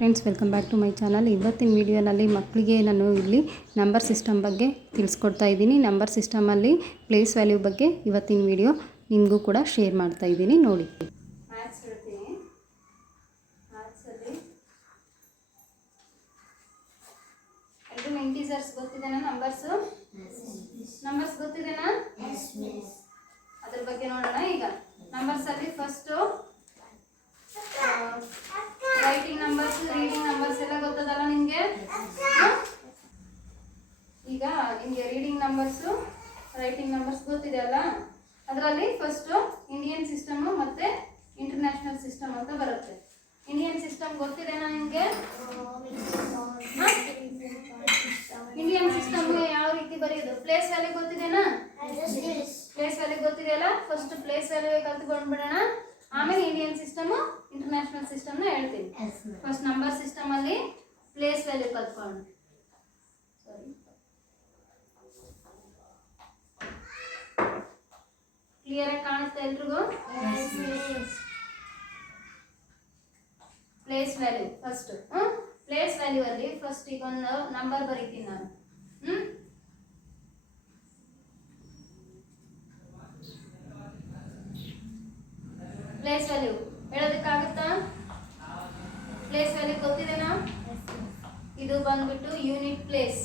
Friends, welcome back to my channel. ಇವತ್ತಿನ ವಿಡಿಯೋನಲ್ಲಿ ಮಕ್ಕಳಿಗೆ ನಾನು ಇಲ್ಲಿ ನಂಬರ್ ಸಿಸ್ಟಮ್ ಬಗ್ಗೆ ತಿಳಿಸ್ಕೊಡ್ತಾ ಇದ್ದೀನಿ. ನಂಬರ್ ಸಿಸ್ಟಮಲ್ಲಿ ಪ್ಲೇಸ್ ವ್ಯಾಲ್ಯೂ ಬಗ್ಗೆ ಇವತ್ತಿನ ವಿಡಿಯೋ ನಿಮಗೂ ಕೂಡ ಶೇರ್ ಮಾಡ್ತಾ ಇದ್ದೀನಿ, ನೋಡಿ. ಮ್ಯಾಥ್ಸ್ ಹೇಳ್ತೀನಿ. ಮ್ಯಾಥ್ಸಲ್ಲಿ ಎಲ್ಲರೂ ಇಂಟೀಜರ್ಸ್ ಗೊತ್ತಿದೆನಾ? ನಂಬರ್ಸ್ ಗೊತ್ತಿದೆನಾ? ಅದ್ರ ಬಗ್ಗೆ ನೋಡೋಣ. ಈಗ ನಂಬರ್ಸಲ್ಲಿ first writing numbers, reading numbers ಎಲ್ಲ ಗೊತ್ತದಲ್ಲ ನಿಮಗೆ? ಈಗ ನಿಮಗೆ ರೀಡಿಂಗ್ ನಂಬರ್ಸು, ರೈಟಿಂಗ್ ನಂಬರ್ಸ್ ಗೊತ್ತಿದೆ ಅಲ್ಲ? ಅದರಲ್ಲಿ ಫಸ್ಟು ಇಂಡಿಯನ್ ಸಿಸ್ಟಮು ಮತ್ತು ಇಂಟರ್ನ್ಯಾಷನಲ್ ಸಿಸ್ಟಮ್ ಅಂತ ಬರುತ್ತೆ. ಇಂಡಿಯನ್ ಸಿಸ್ಟಮ್ ಗೊತ್ತಿದೆನಾ ನಿಮಗೆ? ಇಂಡಿಯನ್ ಸಿಸ್ಟಮ್ ಯಾವ ರೀತಿ ಬರೆಯೋದು? ಪ್ಲೇಸ್ ವ್ಯಾಲ್ಯೂ ಗೊತ್ತಿದೆನಾ? ಪ್ಲೇಸ್ ವ್ಯಾಲ್ಯೂ ಗೊತ್ತಿದೆಯಲ್ಲ? ಫಸ್ಟ್ ಪ್ಲೇಸ್ ವ್ಯಾಲ್ಯೂ ಕಲ್ತ್ಕೊಂಡ್ಬಿಡೋಣ, ಆಮೇಲೆ ಇಂಡಿಯನ್ ಸಿಸ್ಟಮ್, ಇಂಟರ್ನ್ಯಾಷನಲ್ ಸಿಸ್ಟಮ್ನ ಹೇಳ್ತೀನಿ. ಫಸ್ಟ್ ನಂಬರ್ ಸಿಸ್ಟಮ್ ಅಲ್ಲಿ ಪ್ಲೇಸ್ ವ್ಯಾಲ್ಯೂ ಕಲ್ತ್ಕೊಂಡು. ಕ್ಲಿಯರ್ ಆಗಿ ಕಾಣಿಸ್ತಾ ಎಲ್ರಿಗೂ? Place value first. Place value ಅಲ್ಲಿ ಫಸ್ಟ್ ಈಗ ಒಂದು ನಂಬರ್ ಬರೀತೀನಿ ನಾನು. ಪ್ಲೇಸ್ ವ್ಯಾಲ್ಯೂ ಹೇಳೋದಕ್ಕಾಗುತ್ತಾ? ಪ್ಲೇಸ್ ವ್ಯಾಲ್ಯೂ ಗೊತ್ತಿದೆನಾ? ಇದು ಬಂದ್ಬಿಟ್ಟು ಯೂನಿಟ್ ಪ್ಲೇಸ್.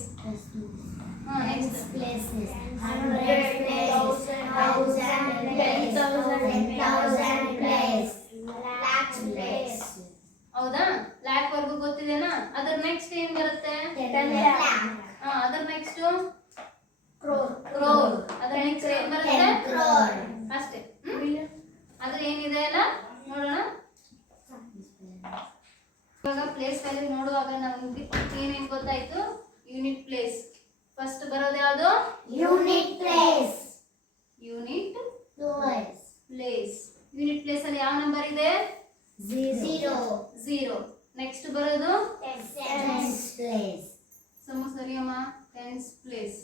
ನೆಕ್ಸ್ಟ್ ಪ್ಲೇಸ್ ಹೌದಾ? ಲ್ಯಾಕ್ ವರ್ಗು ಗೊತ್ತಿದೆನಾ? ಅದರ ನೆಕ್ಸ್ಟ್ ಏನ್ ಬರುತ್ತೆ? ಅದರ ನೆಕ್ಸ್ಟ್ ಕ್ರೋರ್. ಅದರ ನೆಕ್ಸ್ಟ್ ಏನ್ ಬರುತ್ತೆ? ಅಷ್ಟೇ. ಅದ್ರ ಏನಿದೆ ಅಲ್ಲ ನೋಡೋಣ. ಇವಾಗ ಪ್ಲೇಸ್ ವ್ಯಾಲ್ಯೂ ನೋಡುವಾಗ ನಮ್ಗೆ ಏನೇನು ಗೊತ್ತಾಯ್ತು? ಯೂನಿಟ್ ಪ್ಲೇಸ್ ಫಸ್ಟ್ ಬರೋದು ಯಾವುದು? Unit place. Unit place. Unit place ಅಲ್ಲಿ ಯಾವ ನಂಬರ್ ಇದೆ? 0. ನೆಕ್ಸ್ಟ್ ಬರೋದು ಟೆನ್ಸ್ ಪ್ಲೇಸ್. ಸರಿಯಮ್ಮ, ಟೆನ್ಸ್ ಪ್ಲೇಸ್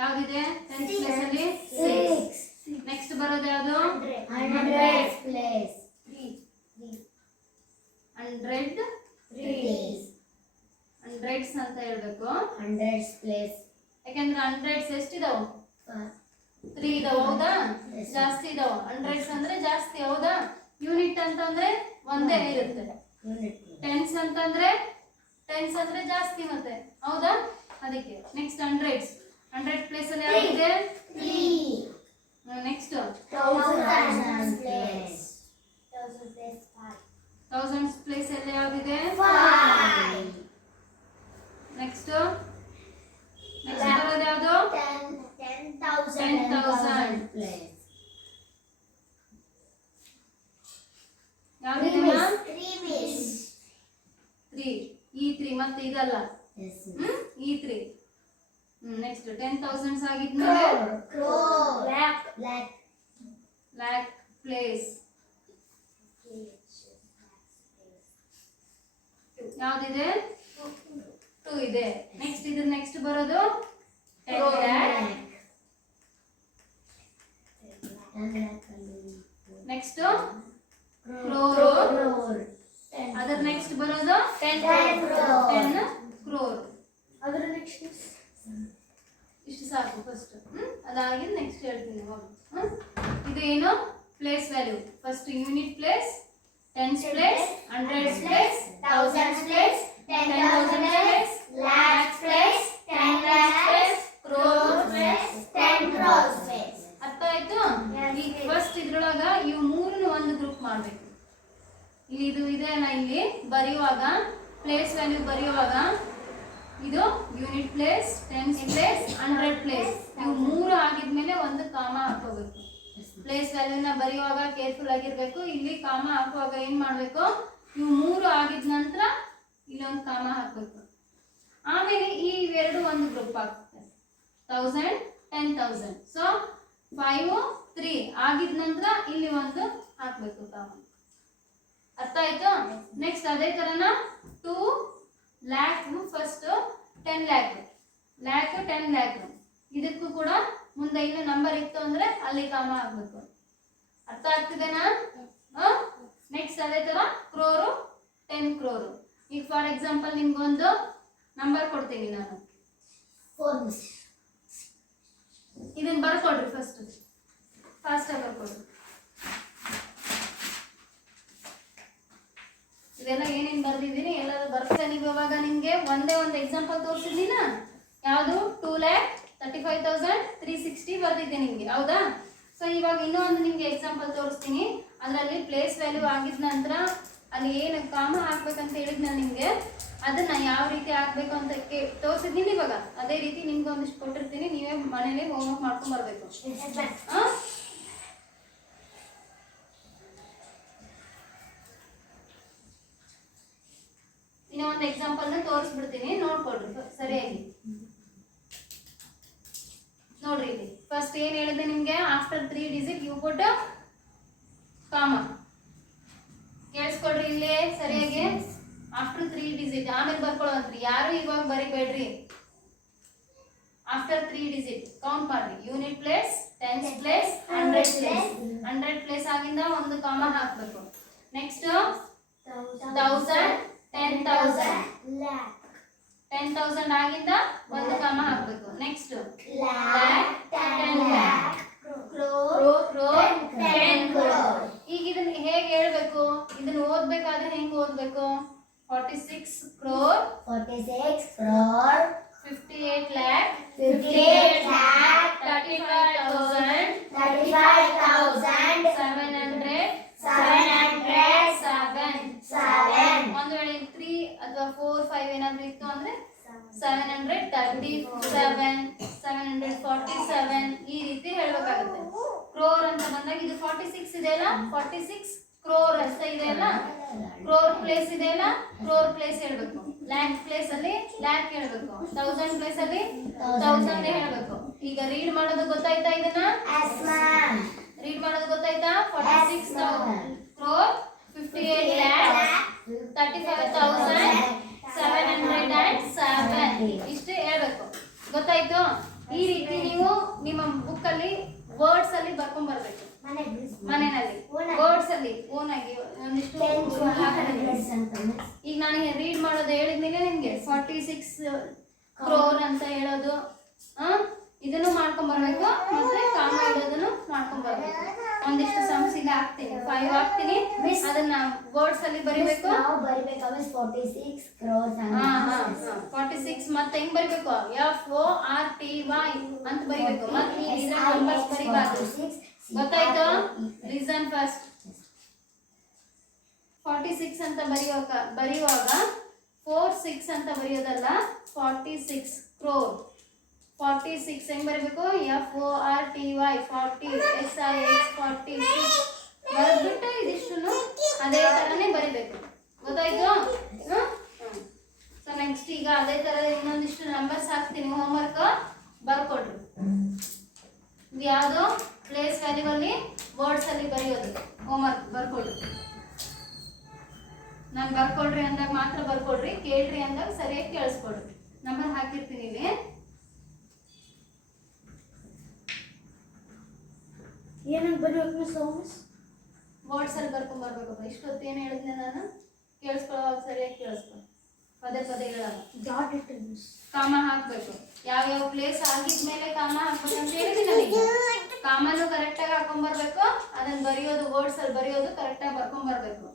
ಯಾವ್ದಿದೆ? ಟೆನ್ಸ್ ಪ್ಲೇಸ್ ಅಲ್ಲಿ 6. ನೆಕ್ಸ್ಟ್ ಬರೋದು ಯಾವುದು? 100 ಪ್ಲೇಸ್. 100 ಹಂಡ್ರೆಡ್ಸ್ ಅಂತ ಹೇಳ್ಬೇಕು. 100 ಪ್ಲೇಸ್. ಯಾಕಂದ್ರೆ ಹಂಡ್ರೆಡ್ಸ್ ಎಷ್ಟಿದಾವು? 3 ಇದಾವೆ, ಹೌದಾ? ಜಾಸ್ತಿ ಇದಾವೆ. ಹಂಡ್ರೆಡ್ಸ್ ಅಂದ್ರೆ ಜಾಸ್ತಿ, ಹೌದಾ? ಯೂನಿಟ್ ಅಂತಂದ್ರೆ ಒಂದೇ ಇರುತ್ತೆ. ಟೆನ್ಸ್ ಅಂತಂದ್ರೆ ಜಾಸ್ತಿ ಮತ್ತೆ, ಹೌದಾ? ಅದಕ್ಕೆ ನೆಕ್ಸ್ಟ್ 100 ಪ್ಲೇಸ್ ಅಲ್ಲಿ ಯಾವ್ದಿದೆ? 3. ನೆಕ್ಸ್ಟ್ 1000 ಪ್ಲೇಸ್ ಅಲ್ಲಿ ಯಾವ್ದಿದೆ? 5. ನೆಕ್ಸ್ಟ್ ಬರೋದು ಯಾವುದು? 10,000 ಪ್ಲೇಸ್. ಯಾವ್ದಿದೆ? 3. ಈ 3 ಮತ್ತೆ ಇದಲ್ಲ, ಈ 3. ನೆಕ್ಸ್ಟ್ 10,000 ಆಗಿದ್ಮೇಲೆ ಲ್ಯಾಕ್ ಪ್ಲೇಸ್. ಯಾವ್ದಿದೆ? 2 ಇದೆ. ನೆಕ್ಸ್ಟ್ ಇದ್ರ ನೆಕ್ಸ್ಟ್ ಬರೋದು 10 lakh. ನೆಕ್ಸ್ಟ್ ಕ್ರೋರ್. ಅದರ ನೆಕ್ಸ್ಟ್ ಬರೋದು 10 crore. ಅದರ ನೆಕ್ಸ್ಟ್ ಇಷ್ಟು ಸಾಕು ಫಸ್ಟ್. ಅದಾಗಿ ನೆಕ್ಸ್ಟ್ ಹೇಳ್ತೀನಿ. ಇದು ಏನು? Place value. First unit place, tense place, 100 place, 1000 place, 10,000 place, lac place, 10 lakh place, crore place, 10 crore place. ಅರ್ಥ ಆಯ್ತು? ಈಗ ಫಸ್ಟ್ ಇದ್ರೊಳಗ ಇವು ಮೂರನ್ನು ಒಂದು ಗ್ರೂಪ್ ಮಾಡಬೇಕು. ಇಲ್ಲಿ ಇದು ಇದೆ ಅಲ್ಲ, ಇಲ್ಲಿ ಬರೆಯುವಾಗ ಪ್ಲೇಸ್ ವ್ಯಾಲ್ಯೂ ಬರೆಯುವಾಗ ಇದು unit place, tense place, 100 place, ಇವು ಮೂರು ಆಗಿದ್ಮೇಲೆ ಒಂದು ಕಾಮ ಹಾಕೋಬೇಕು. ಪ್ಲೇಸ್ ವ್ಯಾಲ್ಯೂನ ಬರೆಯುವಾಗ ಕೇರ್ಫುಲ್ ಆಗಿರ್ಬೇಕು. ಇಲ್ಲಿ ಕಾಮ ಹಾಕುವಾಗ ಏನ್ ಮಾಡ್ಬೇಕು? ಇವು ಮೂರು ಆಗಿದ ನಂತರ ಇಲ್ಲೊಂದು ಕಾಮ ಹಾಕ್ಬೇಕು. ಆಮೇಲೆ ಈ ಇವೆರಡು ಒಂದು ಗ್ರೂಪ್ ಆಗ್ತದೆ. 1000, 10,000. ಸೊ 5, 3 ಆಗಿದ ನಂತರ ಇಲ್ಲಿ ಒಂದು ಹಾಕ್ಬೇಕು ಕಾಮ. ಅರ್ಥ ಆಯ್ತು? ನೆಕ್ಸ್ಟ್ ಅದೇ ತರನ 2 lakh ಫಸ್ಟ್ 10 lakh, 10 lakh. ಇದಕ್ಕೂ ಕೂಡ ಮುಂದೆ ಇನ್ನು ನಂಬರ್ ಇತ್ತು ಅಂದ್ರೆ ಅಲ್ಲಿ ಕಾಮ ಹಾಕ್ಬೇಕು. ಅರ್ಥ ಆಗ್ತಿದೆನಾ? ನೆಕ್ಸ್ಟ್ ಅದೇ ತರ ಕ್ರೋರು 10 crore. ಈಗ ಫಾರ್ ಎಕ್ಸಾಂಪಲ್ ನಿಮ್ಗೊಂದು ನಂಬರ್ ಕೊಡ್ತೀನಿ ನಾನು, 4. ಇದನ್ನ ಬರ್ಕೊಡ್ರಿ ಫಸ್ಟ್, ಫಾಸ್ಟ್ ಆಗಿ ಬರ್ಕೊಡ್ರಿ. ಇದೆಲ್ಲ ಏನೇನು ಬರ್ದಿದ್ದೀನಿ ಎಲ್ಲರೂ ಬರ್ತಾ. ನೀವು ಇವಾಗ ನಿಮಗೆ ಒಂದೇ ಒಂದು ಎಕ್ಸಾಂಪಲ್ ತೋರಿಸಿದ್ದೀನ, ಯಾವುದು 2,35,360 ಬರ್ದಿದ್ದೆ ನಿಮಗೆ, ಹೌದಾ? ಸೊ ಇವಾಗ ಇನ್ನೂ ಒಂದು ನಿಮಗೆ ಎಕ್ಸಾಂಪಲ್ ತೋರಿಸ್ತೀನಿ. ಅದರಲ್ಲಿ ಪ್ಲೇಸ್ ವ್ಯಾಲ್ಯೂ ಆಗಿದ ನಂತರ ಅಲ್ಲಿ ಏನು ಕಾಮ ಹಾಕ್ಬೇಕಂತ ಹೇಳಿದ್ ನಾನು ನಿಮಗೆ, ಅದನ್ನ ಯಾವ ರೀತಿ ಹಾಕ್ಬೇಕು ಅಂತ ತೋರಿಸಿದ್ದೀನಿ. ಇವಾಗ ಅದೇ ರೀತಿ ನಿಮ್ಗೆ ಒಂದಿಷ್ಟು ಕೊಟ್ಟಿರ್ತೀನಿ, ನೀವೇ ಮನೇಲಿ ಹೋಮ್ವರ್ಕ್ ಮಾಡ್ಕೊಂಡ್ ಬರ್ಬೇಕು. ಇನ್ನೂ ಒಂದು ಎಕ್ಸಾಂಪಲ್ನ ತೋರಿಸ್ಬಿಡ್ತೀನಿ, ನೋಡ್ಕೊಳ್ರಿ ಸರಿಯಾಗಿ. ನೋಡ್ರಿ ಇಲ್ಲಿ ಫಸ್ಟ್ ಏನ್ ಹೇಳಿದೆ ನಿಮ್ಗೆ, ಆಫ್ಟರ್ 3 digit ಯು ಪುಟ್ ಕಾಮ. ಕೇಳಿಸ್ಕೊಡ್ರಿ ಇಲ್ಲಿ ಸರಿಯಾಗಿ, ಆಫ್ಟರ್ 3 digit ಆಮೇಲೆ ಬರ್ಕೊಳ್ಳೋದ್ರಿ, ಯಾರು ಇವಾಗ ಬರಿಬೇಡ್ರಿ. ಆಫ್ಟರ್ 3 digit ಕೌಂಟ್ ಮಾಡ್ರಿ. Unit place, tense place, 100 place. 100 place ಆಗಿಂದ ಒಂದು ಕಾಮ ಹಾಕ್ಬೇಕು. ನೆಕ್ಸ್ಟ್ 1000, 10,000, 10,000 ಆಗಿಂದ ಒಂದು ಕಾಮ ಹಾಕ್ಬೇಕು. Next lakh, 10 lakh, crore, 10 crore. ಈಗ ಇದನ್ನ ಹೇಗೆ ಹೇಳ್ಬೇಕು, ಇದನ್ನ ಓದ್ಬೇಕಾದ್ರೆ ಹೆಂಗ್ ಓದ್ಬೇಕು? 46 crore, 58 lakh, 35,000, 707. ಒಂದು ವೇಳೆ 3 ಅಥವಾ 4, 5 ಏನಾದ್ರು ಇತ್ತು ಅಂದ್ರೆ 737, 747 ಈ ರೀತಿ ಹೇಳ್ಬೇಕಾಗುತ್ತೆ. ಕ್ರೋರ್ ಅಂತ ಬಂದಾಗ ಇದು 46 ಇದೆಯಲ್ಲ, 46 ಕ್ರೋರ್ ಅಂತ ಇದೆಯಲ್ಲ, ಕ್ರೋರ್ ಪ್ಲೇಸ್ ಇದೆಯಲ್ಲ, ಕ್ರೋರ್ ಪ್ಲೇಸ್ ಹೇಳ್ಬೇಕು. ಲ್ಯಾಕ್ ಪ್ಲೇಸ್ ಅಲ್ಲಿ ಲ್ಯಾಕ್ ಹೇಳ್ಬೇಕು. 1000 ಪ್ಲೇಸ್ ಅಲ್ಲಿ 1000 ಹೇಳ್ಬೇಕು. ಈಗ ರೀಡ್ ಮಾಡೋದು ಗೊತ್ತಾಯ್ತಾ? ಇದನ್ನ ರೀಡ್ ಮಾಡೋದು ಗೊತ್ತಾಯ್ತಾ? 46,000 ಕ್ರೋರ್, 58 lakh, 35,707 ಇಷ್ಟೇ ಹೇಳ್ಬೇಕು. ಗೊತ್ತಾಯ್ತು? ಈ ರೀತಿ ನೀವು ನಿಮ್ಮ ಬುಕ್ ಅಲ್ಲಿ ವರ್ಡ್ಸ್ ಅಲ್ಲಿ ಬರ್ಕೊಂಡ್ ಬರ್ಬೇಕು. ಮನೆಯಲ್ಲಿ ವರ್ಡ್ಸ್ ಅಲ್ಲಿ ಓನ್ ಆಗಿ ಒಂದಿಷ್ಟು. ಈಗ ನಾನು ರೀಡ್ ಮಾಡೋದು ಹೇಳಿದ್ಮೇಲೆ ನಿಮ್ಗೆ 46 ಕ್ರೋರ್ ಅಂತ ಹೇಳೋದು, ಇದನ್ನು ಮಾಡ್ಕೊಂಡ್ ಬರ್ಬೇಕು. ಮತ್ತೆ ಕಾಮ ಇಡೋದನ್ನು ಮಾಡ್ಕೊಂಡ್ ಬರ್ಬೇಕು. ಒಂದಿಷ್ಟು ಸಮ್ಸ್ ಈಗ ಹಾಕ್ತೀನಿ, 5 ಹಾಕ್ತೀನಿ, ಅದನ್ನ ವರ್ಡ್ಸ್ ಅಲ್ಲಿ ಬರಿಬೇಕು. 46 ಮತ್ತೆ ಹೆಂಗ್ ಬರಿಬೇಕು? FORTY ಅಂತ ಬರಿಬೇಕು. ಮತ್ತೆ ಇದ್ರ ನಂಬರ್ಸ್ ಬರಿಬಾರ್ದು. ಗೊತ್ತಾಯ್ತು? ರೀಸನ್ ಫಸ್ಟ್ 46 ಅಂತ ಬರೆಯುವಾಗ 46 ಅಂತ ಬರೆಯೋದಲ್ಲ, 46 ಕ್ರೋರ್. 46 ಹೆಂಗ್ ಬರಬೇಕು? FORTY 40 SIX 46 ಬರೆದ್ಬಿಟ್ಟು ಇದಿಷ್ಟು ಅದೇ ತರನೇ ಬರಿಬೇಕು. ಗೊತ್ತಾಯ್ತು? ಸೊ ನೆಕ್ಸ್ಟ್ ಈಗ ಅದೇ ತರ ಇನ್ನೊಂದಿಷ್ಟು ನಂಬರ್ಸ್ ಹಾಕ್ತೀನಿ, ಹೋಮ್ವರ್ಕ್ ಬರ್ಕೊಡ್ರಿ. ಇದು ಯಾವುದು? ಪ್ಲೇಸ್ ವ್ಯಾಲ್ಯೂ ಅಲ್ಲಿ ವರ್ಡ್ಸ್ ಅಲ್ಲಿ ಬರೆಯೋದು. ಹೋಮ್ವರ್ಕ್ ಬರ್ಕೊಡ್ರಿ. ನಾನು ಬರ್ಕೊಡ್ರಿ ಅಂದಾಗ ಮಾತ್ರ ಬರ್ಕೊಡ್ರಿ, ಕೇಳ್ರಿ ಅಂದಾಗ ಸರಿಯಾಗಿ ಕೇಳಿಸ್ಕೊಡ್ರಿ. ನಂಬರ್ ಹಾಕಿರ್ತೀನಿ ಇಲ್ಲಿ. ಏನಂತ ಬರಬೇಕು? ವರ್ಡ್ಸ್ ಅಲ್ಲಿ ಬರ್ಕೊಂಡ್ ಬರ್ಬೇಕಪ್ಪ. ಇಷ್ಟೊತ್ತು ಏನು ಹೇಳಿದ್ನೆ ನಾನು, ಕೇಳಿಸ್ಕೊಳ್ಳೋವಾಗ ಸರಿಯಾಗಿ ಕೇಳಿಸ್ಕೊ, ಪದೇ ಪದೇ ಹೇಳಲ್ಲ. ಕಾಮ ಹಾಕ್ಬೇಕು. ಯಾವ್ಯಾವ ಪ್ಲೇಸ್ ಆಗಿದ್ಮೇಲೆ ಕಾಮ ಹಾಕ್ಬೇಕಂತ ಹೇಳಿದೀನಿ ನನಗೆ. ಕಾಮನು ಕರೆಕ್ಟಾಗಿ ಹಾಕೊಂಡ್ ಬರ್ಬೇಕು. ಅದನ್ನ ಬರೆಯೋದು ವರ್ಡ್ಸ್ ಅಲ್ಲಿ ಬರೆಯೋದು ಕರೆಕ್ಟಾಗಿ ಬರ್ಕೊಂಡ್ ಬರ್ಬೇಕು.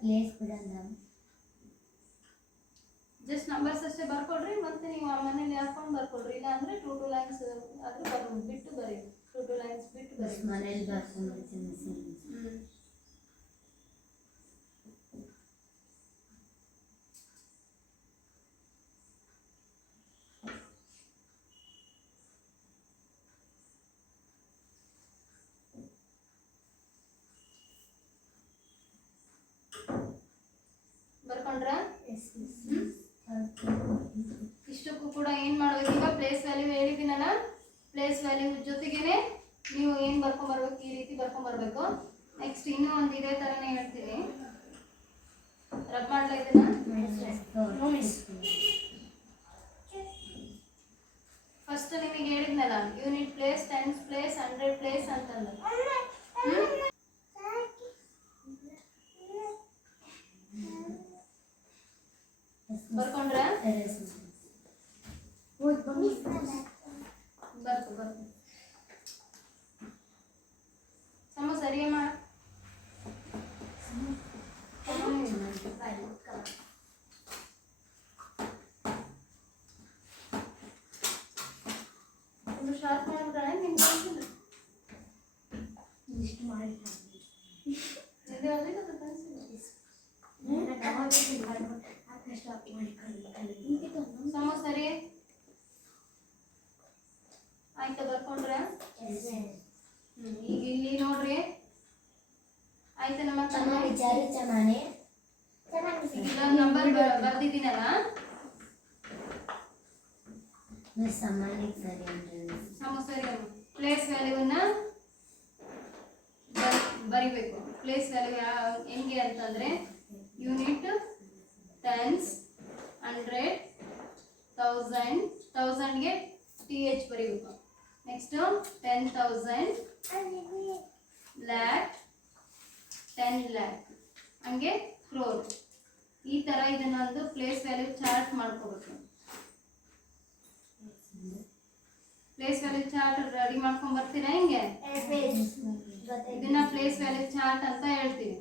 ಪ್ಲೇಸ್ ಬಿಡಲ್ಲ, ಜಸ್ಟ್ ನಂಬರ್ಸ್ ಅಷ್ಟೇ ಬರ್ಕೊಡ್ರಿ. ಮತ್ತೆ ನೀವು ಆ ಮನೇಲಿ ಹಾಕೊಂಡು ಬರ್ಕೊಡ್ರಿ. ಇಲ್ಲ ಅಂದ್ರೆ 2 ಲೈನ್ಸ್ ಆದ್ರೂ ಬಿಟ್ಟು ಬರೀ, 2 ಲೈನ್ಸ್ ಬಿಟ್ಟು ಬರೀ. ಮನೇಲಿ ಬರ್ಕೊಂಡ್ಬಿಡ್ತೀನಿ. ಬರ್ಕೊಂಡ್ರ? ಇಷ್ಟಕ್ಕೂ ಕೂಡ ಏನ್ ಮಾಡ್ಬೇಕು? ಈಗ ಪ್ಲೇಸ್ ಪ್ಲೇಸ್ ವ್ಯಾಲ್ಯೂ ಜೊತೆಗೇನೆ ನೀವು ಏನು ಬರ್ಕೊಂಬರ್ಬೇಕು, ಈ ರೀತಿ ಬರ್ಕೊಂಬರ್ಬೇಕು. ನೆಕ್ಸ್ಟ್ ಇನ್ನೂ ಒಂದು ಇದೇ ಥರನೇ ಹೇಳ್ತೀನಿ, ರಬ್ ಮಾಡ್ತಾ ಇದ್ದೀನ. ಫಸ್ಟ್ ನಿಮಗೆ ಹೇಳಿದ್ನಲ್ಲ unit place, tense place, 100 place ಅಂತಂದು. ಬರ್ಕೊಂಡ್ರ ಬರ್ತು ಬರ್ತು ಸಮ ಸರಿಯಮ್ಮ. ಶಾರ್ಪ್ ಮಾಡ್ಬಿಟ್ಟಾಳೆ ನಿಮ್ಗೆ ಇಷ್ಟು ಮಾಡಿ ಸಮ ಸರಿ ಆಯ್ತಾ? ಬರ್ಕೊಂಡ್ರ ಈಗ ಇಲ್ಲಿ ನೋಡ್ರಿ ಆಯ್ತಾ? ನಮ್ಮ ನಂಬರ್ ಬರ್ದಿದ್ದೀನಲ್ಲ, ಸಮ ಸರಿ ಪ್ಲೇಸ್ ವ್ಯಾಲ್ಯೂವನ್ನ ಬರಿಬೇಕು. ಪ್ಲೇಸ್ ವ್ಯಾಲ್ಯೂ ಹೆಂಗೆ ಅಂತಂದ್ರೆ ಯೂನಿಟ್, ಟೆನ್ಸ್, 100, 1000, 1000ಗೆ TH ಬರಿಬೇಕು. ನೆಕ್ಸ್ಟ್ 10,000, ಲ್ಯಾಕ್, 10 ಲ್ಯಾಕ್, ಹಂಗೆ ಕ್ರೋರ್. ಈ ಥರ ಇದನ್ನೊಂದು ಪ್ಲೇಸ್ ವ್ಯಾಲ್ಯೂ ಚಾರ್ಟ್ ಮಾಡ್ಕೋಬೇಕು. ಪ್ಲೇಸ್ ವ್ಯಾಲ್ಯೂ ಚಾರ್ಟ್ ರೆಡಿ ಮಾಡ್ಕೊಂಡ್ ಬರ್ತೀರಾ? ಹಿಂಗೆ ಇದನ್ನ ಪ್ಲೇಸ್ ವ್ಯಾಲ್ಯೂ ಚಾರ್ಟ್ ಅಂತ ಹೇಳ್ತೀವಿ.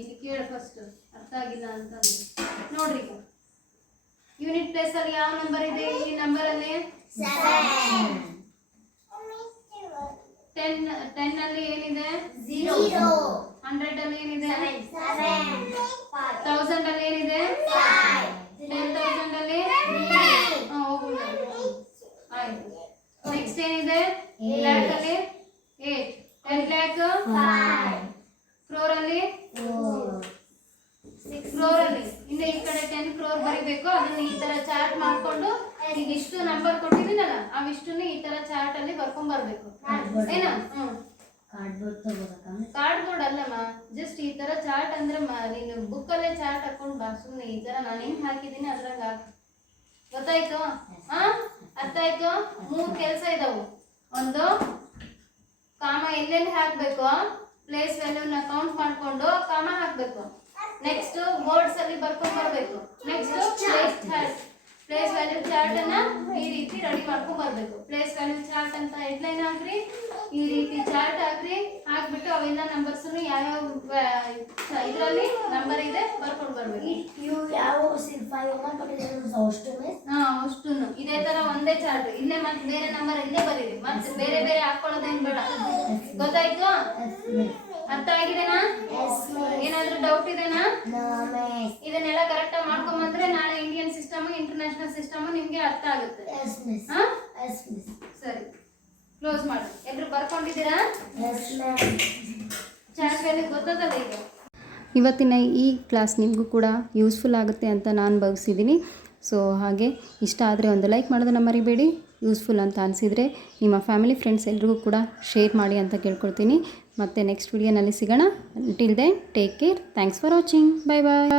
ಇಲ್ಲಿ ಕೇಳಿ ಫಸ್ಟ್ ಅರ್ಥ ಆಗಿಲ್ಲ ಅಂತಂದ್ರೆ ನೋಡ್ರಿ. ಯೂನಿಟ್ ಪ್ಲೇಸ್ ಅಲ್ಲಿ ಯಾವ ನಂಬರ್ ಇದೆ? ಈ ನಂಬರ್ ಅಲ್ಲಿ 10 ಅಲ್ಲಿ ಏನಿದೆ? 0. 100 ಅಲ್ಲಿ ಏನಿದೆ? 1000 ಅಲ್ಲಿ ಏನಿದೆ? 10,000 ಅಲ್ಲಿ ಆಯ್ತು. ನೆಕ್ಸ್ಟ್ ಏನಿದೆ? ಲ್ಯಾಕ್ ಅಲ್ಲಿ 8, 10 ಲ್ಯಾಕ್, ಕ್ರೋರ್ ಅಲ್ಲಿ 6 ಕ್ರೋರ್ ಅಲ್ಲಿ. ಇನ್ನು ಈ ಕಡೆ 10 ಕ್ರೋರ್ ಬರಿಬೇಕು. ಅದನ್ನ ಈ ತರ ಚಾರ್ಟ್ ಮಾಡ್ಕೊಂಡು ಈಗ ಇಷ್ಟು ನಂಬರ್ ಕೊಟ್ಟಿದ್ದೀನಲ್ಲ ಅವಿಷ್ಟನ್ನು ಈ ತರ ಚಾರ್ಟ್ ಅಲ್ಲಿ ಬರ್ಕೊಂಡ್ ಬರ್ಬೇಕು. ಏನ? ಕಾರ್ಡ್ಬೋರ್ಡ್ ಅಲ್ಲಮ್ಮ, ಜಸ್ಟ್ ಈ ತರ ಚಾರ್ಟ್ ಅಂದ್ರೆ ನೀನು ಬುಕ್ ಅಲ್ಲೇ ಚಾರ್ಟ್ ಹಾಕೊಂಡ್ ಬಾ. ಸುಮ್ಮನೆ ಈ ತರ ನಾನು ಹೆಂಗ್ ಹಾಕಿದೀನಿ ಅದ್ರಾಗ ಗೊತ್ತಾಯ್ತು? ಅರ್ಥ ಆಯ್ತು? 3 ಕೆಲಸ ಇದಾವು. ಒಂದು ಕಾಮ ಎಲ್ಲೆಲ್ಲಿ ಹಾಕ್ಬೇಕು, ಪ್ಲೇಸ್ ವ್ಯಾಲ್ಯೂನ ಕೌಂಟ್ ಮಾಡ್ಕೊಂಡು ಕಾಮ ಹಾಕ್ಬೇಕು. ನೆಕ್ಸ್ಟ್ ವರ್ಡ್ಸ್ ಅಲ್ಲಿ ಬರ್ಕೊಂಡ್ ಬರ್ಬೇಕು. ನೆಕ್ಸ್ಟ್ ಪ್ಲೇಸ್ ವ್ಯಾಲ್ಯೂ ಚಾರ್ಟ್ ಅನ್ನ ಈ ರೀತಿ ರೆಡಿ ಮಾಡ್ಕೊಂಡ್ ಬರ್ಬೇಕು. ಪ್ಲೇಸ್ ವ್ಯಾಲ್ಯೂ ಚಾರ್ಟ್ ಅಂತ ಹೆಡ್ಲೈನ್ ಹಾಕ್ರಿ, ಈ ರೀತಿ ಚಾರ್ಟ್ ಹಾಕ್ರಿ. ಹಾಕ್ಬಿಟ್ಟು ಅವೆಲ್ಲ ನಂಬರ್ಸ್ ಯಾವ್ಯಾವ ಇದರಲ್ಲಿ ನಂಬರ್ ಇದೆ ಬರ್ಕೊಂಡ್ ಬರ್ಬೇಕು. ಅಷ್ಟು ಇದೇ ತರ ಒಂದೇ ಚಾರ್ಟ್. ಇಲ್ಲೇ ಮತ್ತೆ ಬೇರೆ ನಂಬರ್ ಇಲ್ಲೇ ಬರೀರಿ, ಮತ್ತೆ ಬೇರೆ ಬೇರೆ ಹಾಕೊಳ್ಳೋದೇನ್ ಬೇಡ. ಗೊತ್ತಾಯ್ತು? ಅರ್ಥ ಆಗಿದೆನಾ? ಏನಾದ್ರೂ ಡೌಟ್ ಇದೆನಾ? ಇದನ್ನೆಲ್ಲ ಕರೆಕ್ಟ್ ಆಗಿ ಮಾಡ್ಕೊಂಬಂದ್ರೆ ನಾಳೆ ಇಂಡಿಯನ್ ಸಿಸ್ಟಮ್, ಇಂಟರ್ನ್ಯಾಷನಲ್ ಸಿಸ್ಟಮ್ ನಿಮ್ಗೆ ಅರ್ಥ ಆಗುತ್ತೆ. ಸರಿ, ಕ್ಲೋಸ್ ಮಾಡಿ. ಎಲ್ರು ಬರ್ಕೊಂಡಿದ್ದೀರಾ? ಚಾರ್ಟ್ ವ್ಯಾಲ್ಯೂ ಗೊತ್ತದಲ್ಲ ಈಗ. ಇವತ್ತಿನ ಈ ಕ್ಲಾಸ್ ನಿಮಗೂ ಕೂಡ ಯೂಸ್ಫುಲ್ ಆಗುತ್ತೆ ಅಂತ ನಾನು ಭಾವಿಸಿದ್ದೀನಿ. ಸೊ ಹಾಗೆ ಇಷ್ಟ ಆದರೆ ಒಂದು ಲೈಕ್ ಮಾಡೋದನ್ನು ಮರಿಬೇಡಿ. ಯೂಸ್ಫುಲ್ ಅಂತ ಅನಿಸಿದರೆ ನಿಮ್ಮ ಫ್ಯಾಮಿಲಿ ಫ್ರೆಂಡ್ಸ್ ಎಲ್ರಿಗೂ ಕೂಡ ಶೇರ್ ಮಾಡಿ ಅಂತ ಕೇಳ್ಕೊಳ್ತೀನಿ. ಮತ್ತು ನೆಕ್ಸ್ಟ್ ವಿಡಿಯೋನಲ್ಲಿ ಸಿಗೋಣ. Till then take care. Thanks for watching. Bye bye.